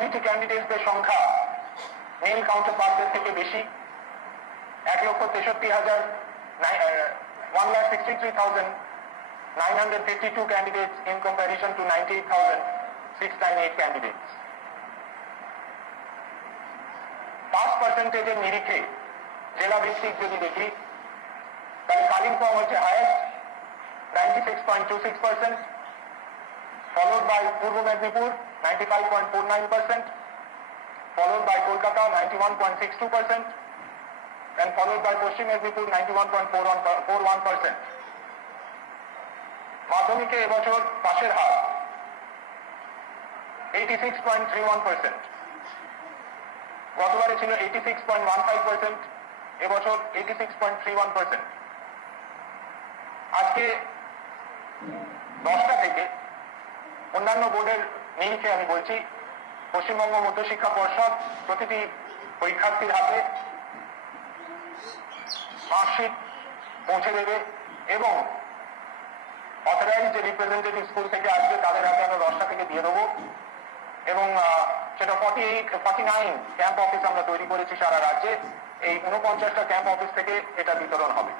Minority ক্যান্ডিডেটসদের সংখ্যা mail কাউন্টারপার্টদের থেকে বেশি। 1,63,952 candidates in comparison to 98,698 candidates. Pass পার্সেন্টেজের নিরিখে জেলা ভিত্তিক যদি দেখি তাহলে কালিম্পং হচ্ছে highest 96.26%, followed by Purba Medinipur 95.49%, followed by Kolkata 91.62%, and followed by পশ্চিম মেদিনীপুর 91.41%. মাধ্যমিকে এবছর পাশের হার 86.31%, গতবারে ছিল 86.15%, এবছর 86.31%। আজকে 10টা থেকে অন্যান্য বোর্ডের নিরিখে আমি বলছি, পশ্চিমবঙ্গ মধ্যশিক্ষা পর্ষদ প্রতিটি পরীক্ষার্থীর হাতে মার্কশিট পৌঁছে দেবে এবং অথরাইজ যে রিপ্রেজেন্টেটিভ স্কুল থেকে আসবে তাদের হাতে আমরা 10টা থেকে দিয়ে দেবো এবং সেটা 49 ক্যাম্প অফিস আমরা তৈরি করেছি সারা রাজ্যে। এই 49টা ক্যাম্প অফিস থেকে এটা বিতরণ হবে।